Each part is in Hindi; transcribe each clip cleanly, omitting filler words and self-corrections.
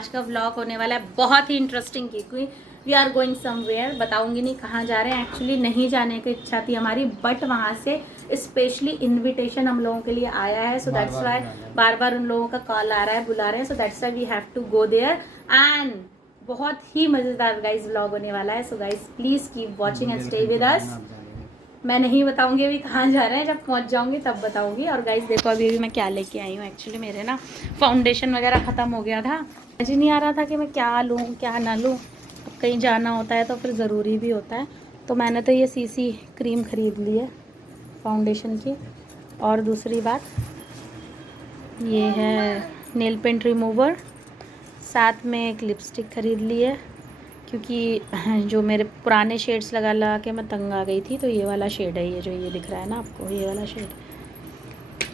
आज का व्लॉग होने वाला है बहुत ही इंटरेस्टिंग, क्योंकि वी आर गोइंग समवेयर। बताऊंगी नहीं कहाँ जा रहे हैं, एक्चुअली नहीं जाने की इच्छा थी हमारी, बट वहाँ से स्पेशली इनविटेशन हम लोगों के लिए आया है। सो दैट्स वाई बार बार उन लोगों का कॉल आ रहा है, बुला रहे हैं। So that's why we have to go there and बहुत ही मज़ेदार गाइज व्लॉग होने वाला है। So guys please keep watching and stay with us. मैं नहीं बताऊंगी अभी कहाँ जा रहे हैं, जब पहुँच जाऊंगी तब बताऊंगी। और गाइज देखो अभी मैं क्या लेके आई हूँ। एक्चुअली मेरे ना फाउंडेशन वगैरह ख़त्म हो गया था, समझ ही नहीं आ रहा था कि मैं क्या लूँ क्या ना लूँ। अब कहीं जाना होता है तो फिर ज़रूरी भी होता है, तो मैंने तो ये सीसी क्रीम ख़रीद ली है फाउंडेशन की। और दूसरी बात ये है नेल पेंट रिमूवर, साथ में एक लिपस्टिक ख़रीद ली है, क्योंकि जो मेरे पुराने शेड्स लगा लगा के मैं तंग आ गई थी। तो ये वाला शेड है, ये जो ये दिख रहा है ना आपको, ये वाला शेड।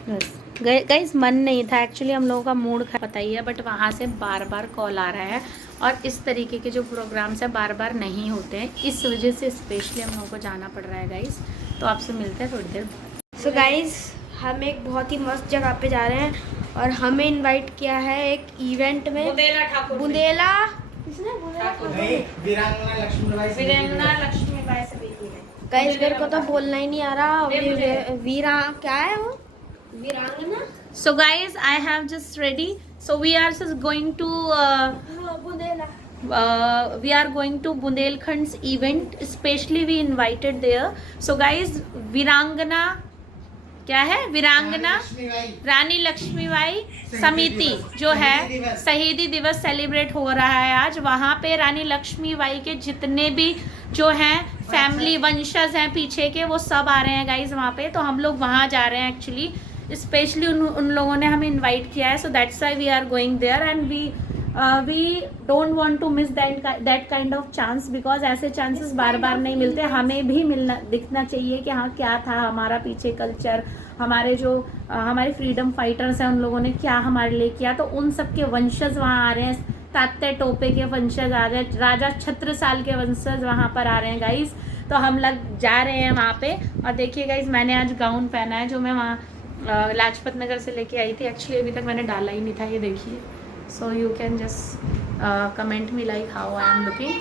बस गाइस मन नहीं था एक्चुअली, हम लोगों का मूड पता ही है, बट वहाँ से बार बार कॉल आ रहा है और इस तरीके के जो प्रोग्राम्स है बार बार नहीं होते हैं, इस वजह से स्पेशली हम लोगों को जाना पड़ रहा है गाइस। तो आपसे मिलते हैं थोड़ी देर। सो गाइस हम एक बहुत ही मस्त जगह पे जा रहे हैं और हमें इनवाइट किया है एक इवेंट में। बुंदेला वीरांगना लक्ष्मीबाई से मिली है। गाइस मेरे को तो बोलना ही नहीं आ रहा। वीरा क्या है वो, वीरांगना। So guys, I have just ready. So we are just going to Bundela we are going to Bundelkhand's event. Especially we invited there. So guys, वीरांगना क्या है, वीरांगना रानी लक्ष्मीबाई समिति जो है शहीदी दिवस सेलिब्रेट हो रहा है आज। वहाँ पे रानी लक्ष्मीबाई के जितने भी जो हैं फैमिली वंशज हैं पीछे के, वो सब आ रहे हैं गाइज वहाँ पे। तो हम लोग वहाँ जा रहे हैं एक्चुअली, स्पेशली उन लोगों ने हमें इनवाइट किया है। So that's why we are going there and we don't want to miss that kind of chance, because ऐसे चांसेस बार बार नहीं मिलते। हमें भी मिलना दिखना चाहिए कि हाँ क्या था हमारा पीछे कल्चर, हमारे जो हमारे फ्रीडम फाइटर्स हैं उन लोगों ने क्या हमारे लिए किया। तो उन सब के वंशज वहाँ आ रहे हैं, तात्या टोपे के वंशज आ रहे हैं, राजा छत्रसाल के वंशज वहाँ पर आ रहे हैं गाइज। तो हम लोग जा रहे हैं वहाँ पे। और देखिए गाइज मैंने आज गाउन पहना है जो मैं वहाँ लाजपत नगर से लेके आई थी। एक्चुअली अभी तक मैंने डाला ही नहीं था, ये देखिए। So you can just comment me like how I am looking.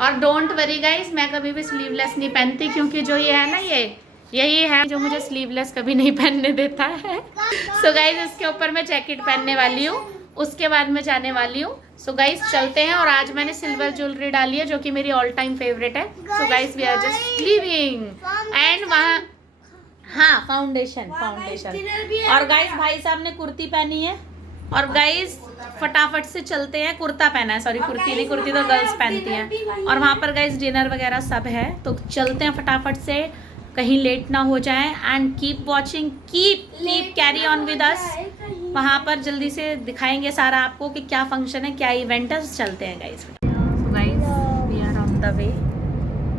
और डोंट वरी गाइज मैं कभी भी स्लीवलेस नहीं पहनती, क्योंकि जो ये है ना यही है जो मुझे स्लीवलेस कभी नहीं पहनने देता है। सो गाइज इसके ऊपर मैं जैकेट पहनने वाली हूँ, उसके बाद मैं जाने वाली हूँ। सो गाइज चलते हैं। और आज मैंने सिल्वर ज्वेलरी डाली है जो कि मेरी ऑल टाइम फेवरेट है। So guys we are just leaving and वहाँ हाँ फाउंडेशन। और गाइज भाई साहब ने कुर्ती पहनी है। और गाइज फटाफट से चलते हैं, कुर्ता पहना है, सॉरी कुर्ती नहीं, कुर्ती तो गर्ल्स पहनती हैं। और वहाँ पर गाइज डिनर वगैरह सब है, तो चलते हैं फटाफट से, कहीं लेट ना हो जाए। And keep watching, keep carry on with us. वहाँ पर जल्दी से दिखाएंगे सारा आपको कि क्या फंक्शन है, क्या इवेंट है। चलते हैं guys. So guys we are on the way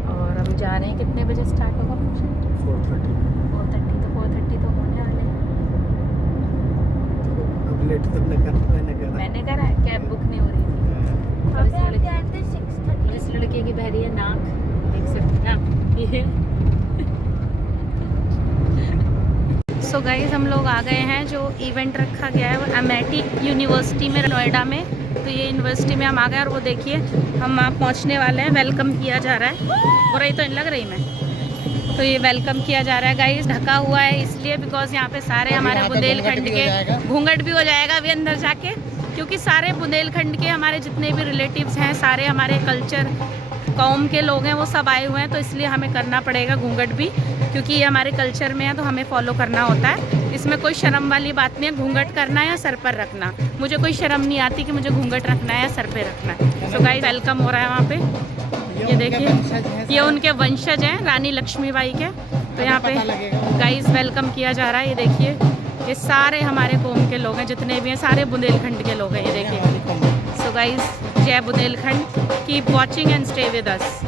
और अभी जा रहे हैं। कितने बजे स्टार्ट होगा फंक्शन? 4:30। तो 4:30 तो होने वाले हैं। लेट तो मैंने करा है, कैब बुक नहीं हो रही थी। और इस लड़के की बहरी है नाक, देख सकते हैं आप ये। सो गाइज हम लोग आ गए हैं, जो इवेंट रखा गया है वो अमेठी यूनिवर्सिटी में नोएडा में। तो ये यूनिवर्सिटी में हम आ गए और वो देखिए हम आप पहुंचने वाले हैं। वेलकम किया जा रहा है, बुराई तो नहीं लग रही मैं। तो ये वेलकम किया जा रहा है गाइस, ढका हुआ है इसलिए बिकॉज यहाँ पे सारे हमारे बुंदेलखंड के घूंघट भी हो जाएगा अभी अंदर जाके, क्योंकि सारे बुंदेलखंड के हमारे जितने भी रिलेटिव्स हैं, सारे हमारे कल्चर कौम के लोग हैं, वो सब आए हुए हैं। तो इसलिए हमें करना पड़ेगा घूंघट भी, क्योंकि ये हमारे कल्चर में है तो हमें फॉलो करना होता है। इसमें कोई शर्म वाली बात नहीं है, घूंघट करना है या सर पर रखना। मुझे कोई शर्म नहीं आती कि मुझे घूंघट रखना है या सर पर रखना है। तो गाइस वेलकम हो रहा है वहाँ पे, ये देखिए ये उनके वंशज हैं रानी लक्ष्मीबाई के। तो यहाँ पे गाइस वेलकम किया जा रहा है। ये देखिए ये सारे हमारे कौम के लोग हैं, जितने भी हैं सारे बुंदेलखंड के लोग हैं। ये देखिए। सो गाइस जय Bundelkhand, keep watching and stay with us.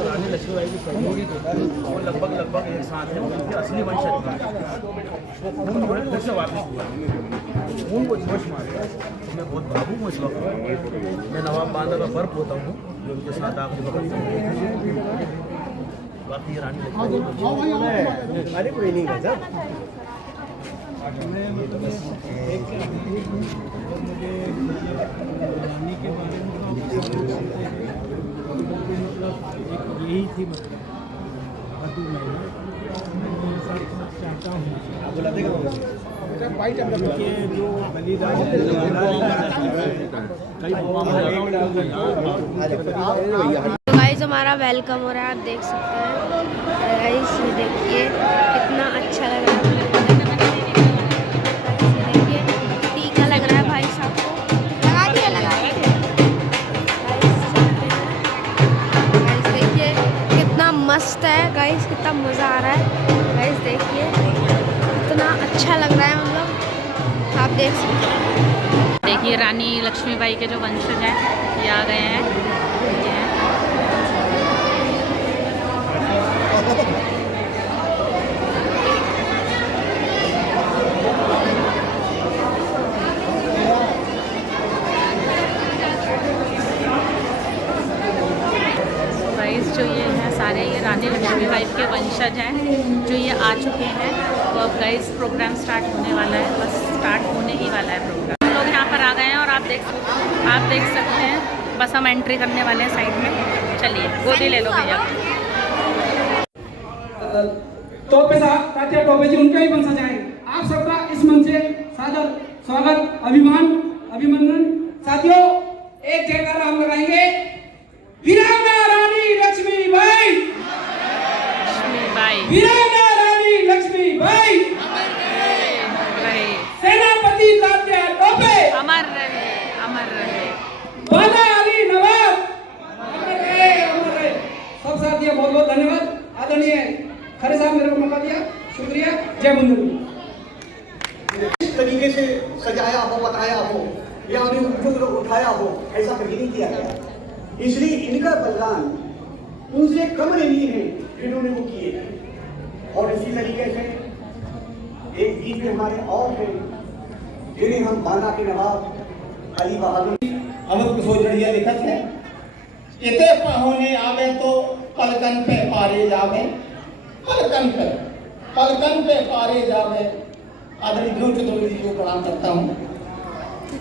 Rani Lakshmibai की शहीद होगी और लगभग एक साथ है उनके असली वंशज वो फिर से वापस हुआ खून को जोश मारेगा। मैं बहुत भावुक हूँ इस वक्त। मैं नवाब बांदा का बर्फ होता हूँ जो उनके साथ आपके वक्त बाकी रानी लक्ष्मीबाई नहीं है सर। रानी के बारे में यही थी मतलब चाहता हूँ कि जो बलिदान गाइस हमारा वेलकम हो रहा है, आप देख सकते हैं। गाइस ये देखिए कितना अच्छा लग रहा है। देखिए टीका लग रहा है भाई साहब को, लगा दिया। गाइस देखिए कितना मस्त है गाइस, कितना मज़ा आ रहा है गाइस। देखिए कितना अच्छा लग रहा है, मतलब आप देख सकते हैं। देखिए रानी लक्ष्मीबाई के जो वंशज हैं ये आ गए हैं। जो ये हैं सारे ये रानी लक्ष्मीबाई के वंशज हैं जो ये आ चुके हैं। तो अब गाइस प्रोग्राम स्टार्ट होने वाला है, बस स्टार्ट होने ही वाला है प्रोग्राम। हम लोग यहाँ पर आ गए हैं और आप देख सकते हैं। बस हम एंट्री करने वाले हैं साइड में। चलिए गोदी ले लो भैया। टोपे साहब तात्या टोपे जी उनके ही वंशज हैं। आप सबका इस मंच से सादर स्वागत, अभिनंदन। साथियों एक जयकारा हम लगाएंगे। वीरांगना रानी लक्ष्मीबाई, वीरांगना रानी लक्ष्मीबाई, सेनापति तात्या टोपे अमर रहे। बाला अली नवाब अमर रहे। सब साथियों बहुत बहुत धन्यवाद। आदरणीय खरे साहब मेरे को मौका दिया, शुक्रिया। जय बुंदेलखंड। इस तरीके से सजाया हो, बताया हो या उन्हें उठाया हो, ऐसा कभी नहीं किया गया। इसलिए इनका बलिदान उनसे कम नहीं है जिन्होंने वो किए। और इसी तरीके से एक गीत में हमारे और हैं जिन्हें हम बाना के नवाब अली बहादुर अमर कुशोचड़िया लिखत है। इते पहुने आवे तो पलकन पे पारे जावे, पलकन पे पारे जावे। आदरणीय ध्रुव चतुर्वेदी जी को प्रणाम करता हूँ।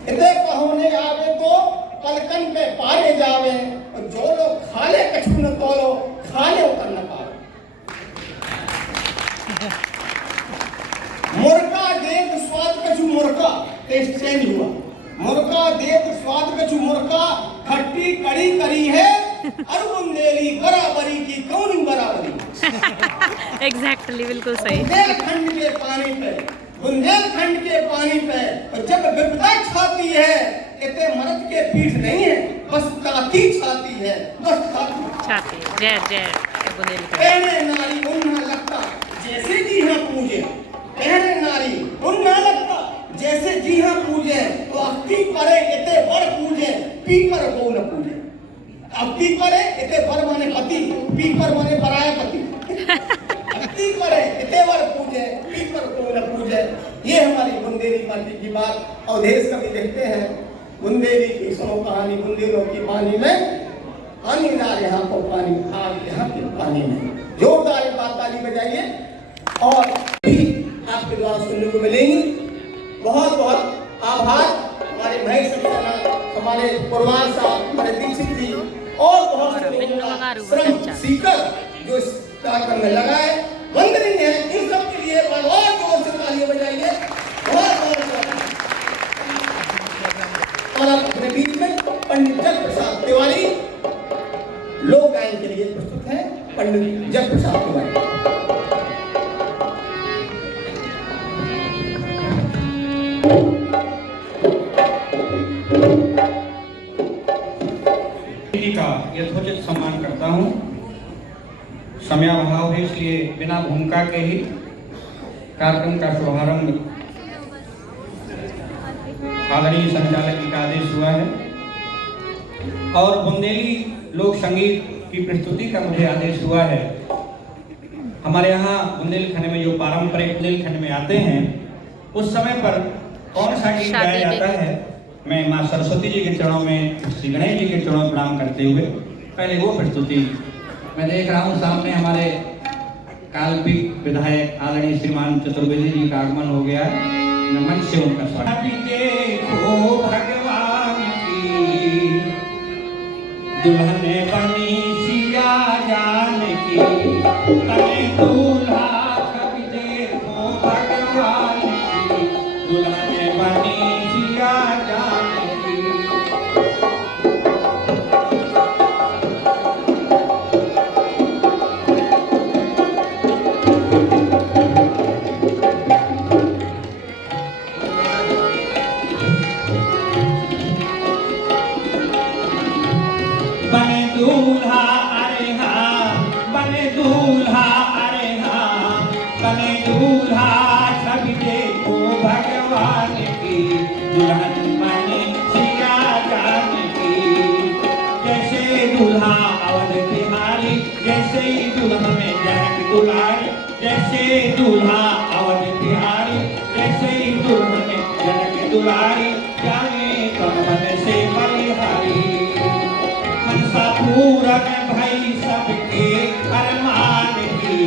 इते पहुने आवे तो पलकन पे पारे जावे, और जो लोग खाले कछु न तोलो, खाले उतर न पावे। मुर्गा देख स्वाद कछु मुर्गा, टेस्ट चेंज हुआ। मुर्गा देख स्वाद कछु मुर्गा, खट्टी कड़ी करी है और बुंदेली बराबरी की कौन बराबरी। एग्जैक्टली बिल्कुल सही। बुंदेलखंड के पानी पे और जब विपदा छाती है, इतने मर्द के पीठ नहीं है, बस छाती है, बस छाती। जय कहने नारी उन ना लगता जैसे जी हाँ पूजे, कहने नारी उन ना लगता जैसे जी हाँ पूजे। तो अक्ति परे इतने वर पूजे, पीपर को न पूजे। अक्ति परे इतने वर माने पति, पीपर माने पराया पति। अक्ति परे इतने वर पूजे, पीपर को न पूजे। ये हमारी बुंदेली माटी की बात। अवधेश कवि लिखते हैं, बुंदेली की सुनो कहानी, बुंदेलों की पानी में पानी ना यहाँ को पानी, आग यहाँ के पानी में। जोरदार एक बात ताली बजाइए और भी आपके द्वारा सुनने को मिलेंगी। बहुत बहुत आभार हमारे महेश सक्सेना, हमारे पुरवार साहब, हमारे दीक्षित जी और बहुत से श्रम सीकर जो इस कार्यक्रम में लगाए, वंदनीय है। इन सब के लिए बहुत जोर से तालियां बजाइए। बहुत और अपने बीच में पंडित जग प्रसाद तिवारी लोक गायन के लिए प्रस्तुत है। पंडित जग प्रसाद तिवारी। का यथोचित सम्मान करता हूँ। समयाभाव है, इसलिए बिना भूमिका के ही कार्यक्रम का शुभारंभ आदरणीय संचालक जी का आदेश हुआ है और बुंदेली लोक संगीत की प्रस्तुति का मुझे आदेश हुआ है। हमारे यहाँ बुंदेलखंड में जो पारंपरिक बुंदेलखंड में आते हैं उस समय पर कौन सा गीत गाया जाता है, मैं माँ सरस्वती जी के चरणों में, श्री गणेश जी के चरणों में प्रणाम करते हुए पहले वो प्रस्तुति मैं देख रहा हूँ। सामने हमारे काल्पनिक विधायक आदरणीय श्रीमान चतुर्वेदी जी का आगमन हो गया है। मैं मन से उनका स्वागत। देखो भगवान की दुल्हन बनी सिया जान की, तने दूल्हा कभी देखो भगवान की दुल्हन बनी सिया जान की। बने दूल्हा अरे हाँ, बने दूल्हा अरे हाँ, बने दूल्हा सभी देखो भगवान की दुल्हन बनी सिया जान की। जैसे दूल्हा अवध बिहारी, जैसे ही दुल्हन में जनक दुलारी, जैसे दूल्हा अवध बिहारी, जैसे ही दुल्हन में जनक दुलारी, जाने कौन बन से बलिहारी। मनसा पूरन भाई सबके अरमान की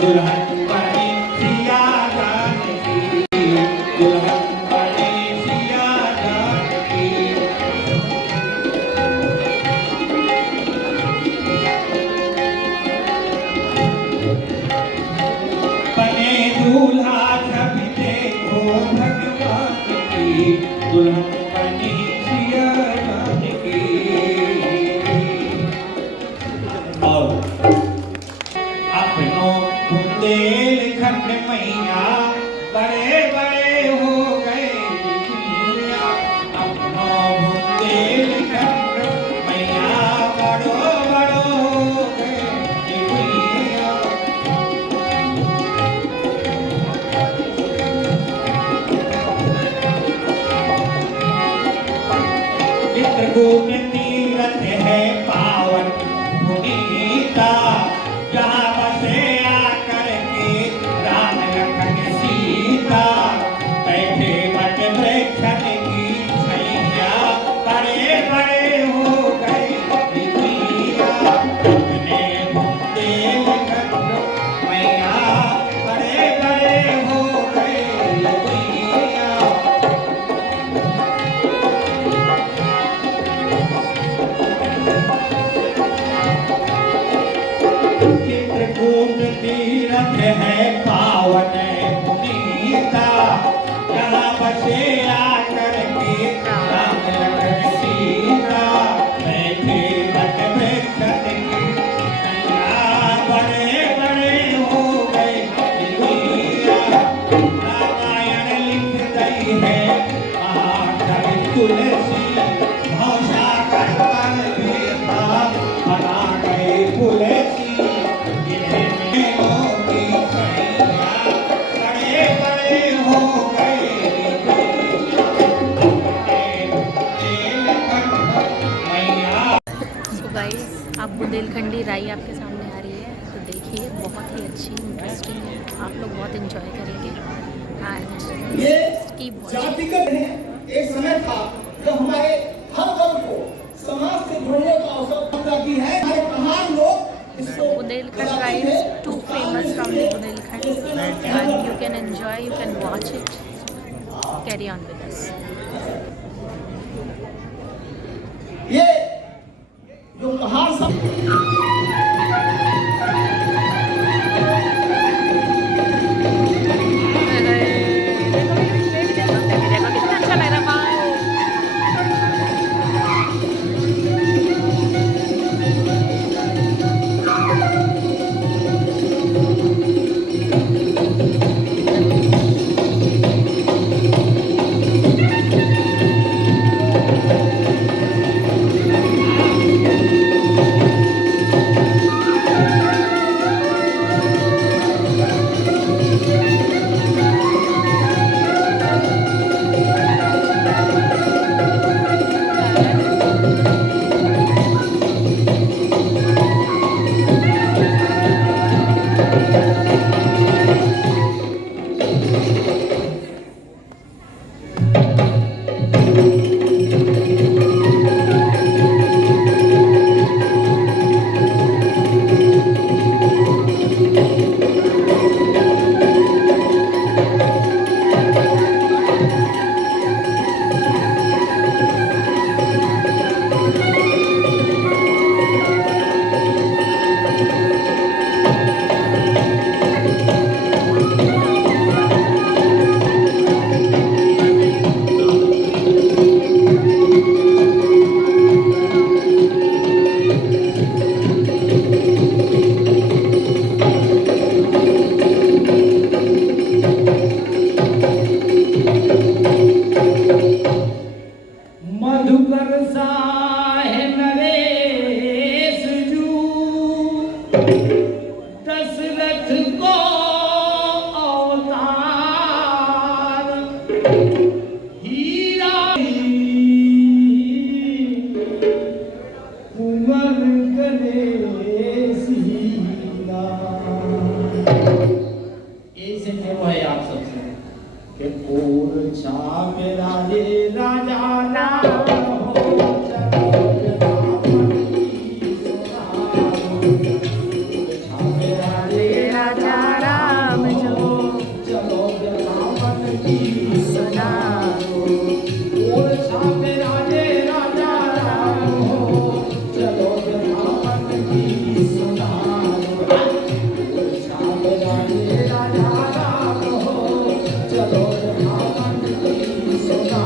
दुल्हन बनी सिया जान की, दुल्हन बनी सिया जान की। बने दूल्हा जब देखो भगवान की दुल्हन बनी सिया जान की। और अपनों बुंदेलखंड मैया बड़े बड़े हो गए दुनिया, अपनों बुंदेलखंड मैया बड़ो बड़ो हो गए दुनिया। चित्रकूट तीरथ है पावन पुनीता, जहाँ बसे आकर के राम लखन सीता, बैठे बट वृक्षन की छैया बड़े बड़े हो गए दुनिया। अपने बुंदेलखंड मैया बड़े बड़े हो गए दुनिया। चित्रकूट तीरथ है पावन पुनीता, जहाँ बसे आकर के राम लखन सीता, बैठे बट वृक्षन की छैया बड़े बड़े हो गए दुनिया। रामायण लिख गई है महाकवि तुलसी, भवसागर पर बेटा बना गए तुलसी। गाइस अब बुंदेलखंडी राई आपके सामने आ रही है, तो देखिए बहुत ही अच्छी इंटरेस्टिंग है, आप लोग बहुत एंजॉय करेंगे। ये कीप जातिगत है। एक समय था जब हमारे हर वर्ग को समाज से जुड़ने का अवसर प्राप्त की है। हमारे महान लोग इसको Bundelkhand rice is too famous from the Bundelkhand, and you can enjoy, you can watch it. Carry on with us. ये जो पहाड़ सब कितना अच्छा लग रहा है। आप सबसे के पूर छाप राजे राजा राम हो राजा राम जो चलो रावण की सुना पूर छाप राजे राजा राम हो चलो रावण की सुना पूर छाप राजे राजा राम हो चलो रावण की सुना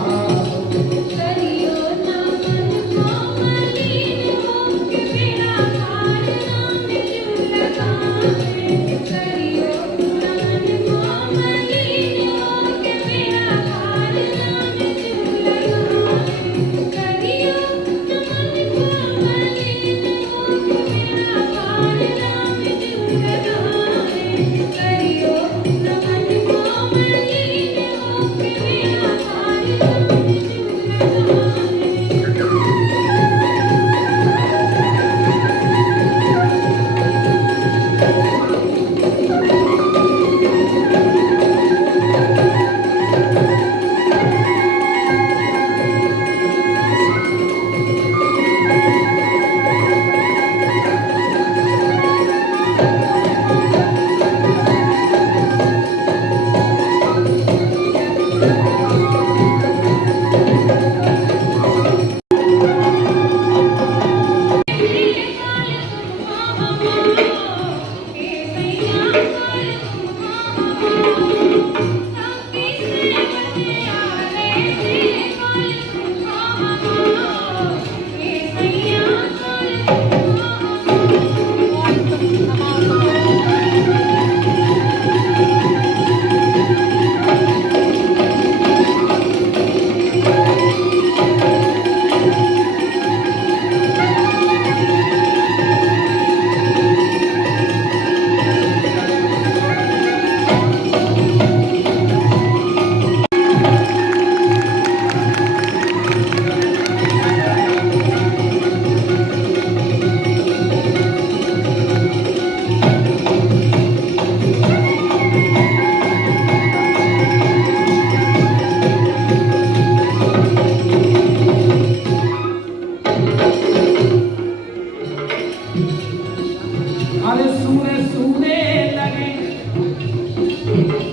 अरे सुने सुने लगे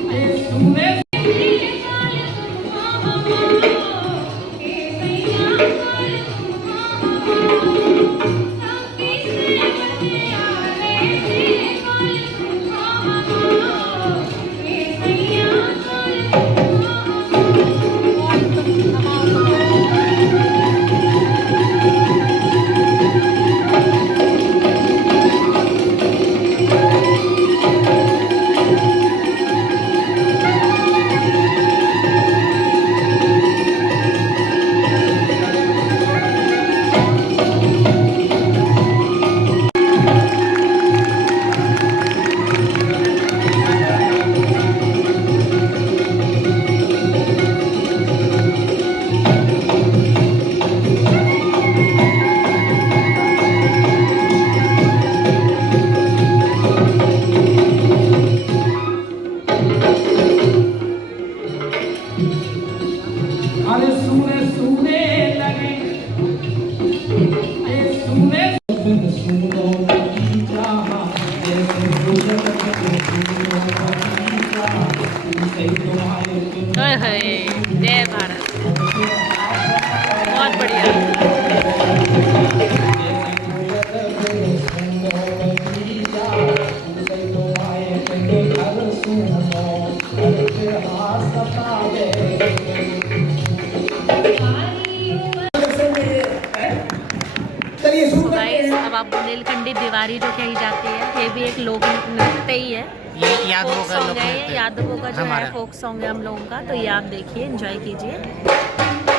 अरे सुने अरे सुने सुने लगे अरे सुने सुनो नहीं चाहा जैसे गुजर के सुनो नहीं चाहा तुमसे तुम्हारे हाय हाय, जय भारत, बहुत बढ़िया। चलिए शुरू तो करते गाइस, हैं। अब आप बुंदेलखंडी दिवारी जो कही जाती है, ये भी एक लोक नृत्य ही है। ये यादवों फोक का सॉन्ग लोक है, नृत्य ये यादवों का जो है हमारा। फोक सॉन्ग है हम लोगों का। तो ये आप देखिए, एंजॉय कीजिए।